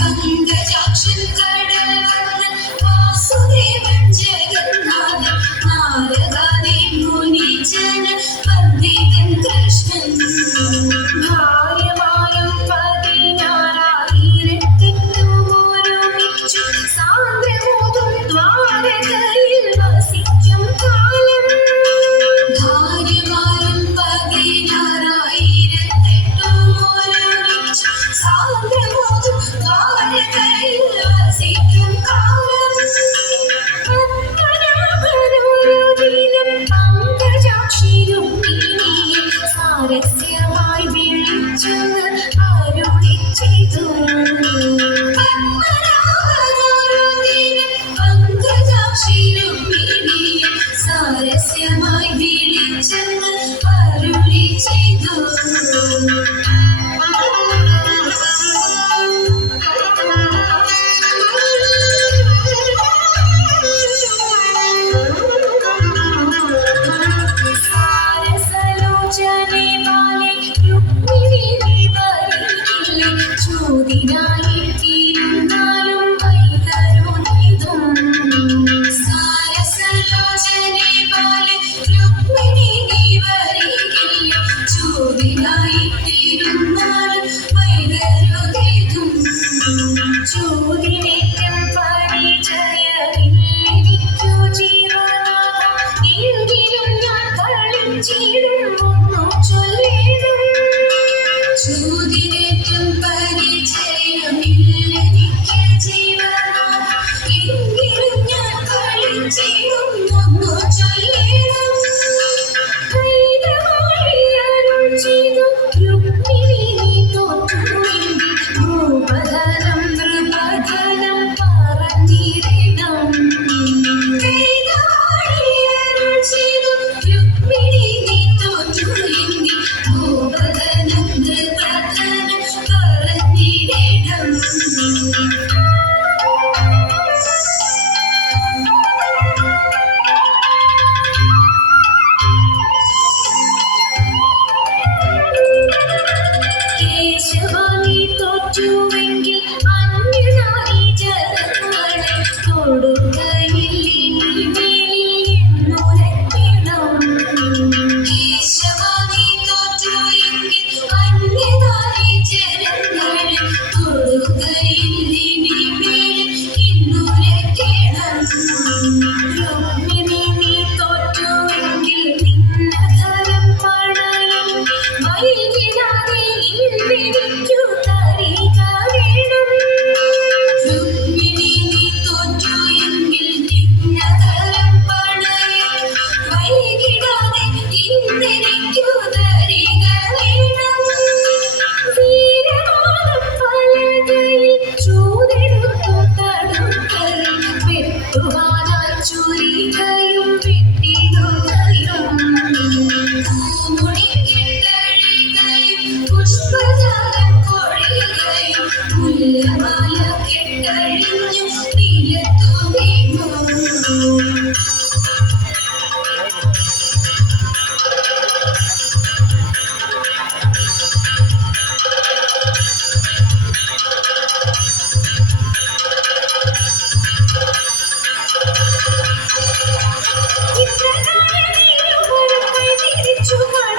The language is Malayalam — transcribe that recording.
പങ്കജാക്ഷൻ കടവന്ന് വാസുദേവൻ ജഗന്നാഥൻ നാരദാദി മുനിജന വന്ദിതൻ കൃഷ്ണൻ ഭാര്യമാരും 16,000 സാന്ദ്രമോതും ദ്വാരകയിൽ വസിക്കും കാലം ഭാര്യമാരും 16,000 സാന്ദ്രമോതും ദ്വാരകയിൽ വസിക്കും കാലം പത്മനാഭനൊരുദിനം പങ്കജാക്ഷിയും സാരസ്യമായി വിളിച്ചെന്ന് അരുളി ചെയ്തു പത്മനാഭനൊരുദിനം പങ്കജാക്ഷിയും സാരസ്യമായി വിളിച്ചെന്ന് അരുളി ചെയ്തു ചോദിനായിട്ടിരുന്നാലും വൈകരുന്നിതും സാരസലോചനെ പോലെ രുക്മിണി നീ വരികില്ല ചോദിനായിട്ടിരുന്നാലും വൈകരുന്നിതും ചോദിനേറ്റം പരിചയമില്ലെനിക്കു ജീവനാഥ എങ്കിലും ഞാൻ കളിച്ചിടും ഒന്നു ചൊല്ലേണം ചോദിനേറ്റം പരിചയമില്ലെനിക്ക് ജീവനാഥ എങ്കിലും ഞാൻ കളിച്ചിടും ഒന്നു ചൊല്ലേണം കൈതവാഴിയരുൾ ചെയ്തു രുക്മിണി നീ തോറ്റുമെങ്കിൽ ഭൂപധനം നൃപധനം പറഞ്ഞിടണം കൈതവാഴിയരുൾ ചെയ്തു രുക്മിണി നീ തോറ്റുമെങ്കിൽ ഭൂപധനം നൃപധനം പറഞ്ഞിടണം കേശവാനി തോറ്റുവെങ്കിൽ അന്യനായി ജനങ്ങളെ കൊടുക്കയില്ലിനിമേലിന്നുരയ്ക്കണം കേശവാനി തോറ്റുവെങ്കിൽ അന്യനായി ജനങ്ങളെ കൊടുക്കയില്ലിനിമേലിന്നുരയ്ക്കണം രുക്മിണി നീ തോറ്റുവെങ്കിൽ നിന്നധരം പണയം വൈകിടാതെ ഇല്ലെനിക്കു തരിക വേണം രുക്മിണി നീ തോറ്റു എങ്കിൽ നിന്നധരം പണയം വൈകിടാതെ ഇല്ലെനിക്കു തരിക വേണം വീരവാദം പലകയിൽ ചൂടെടുത്തു തടുക്കയും വെട്ടുവാനായി ചുരികയും വെട്ടിടുകയും പൂമുടി കെട്ടഴികയും പുഷ്പജാലം കൊഴികയും മുല്ലമാല കെട്ടഴിഞ്ഞു നിലത്തു വീണു ചിത്രമായ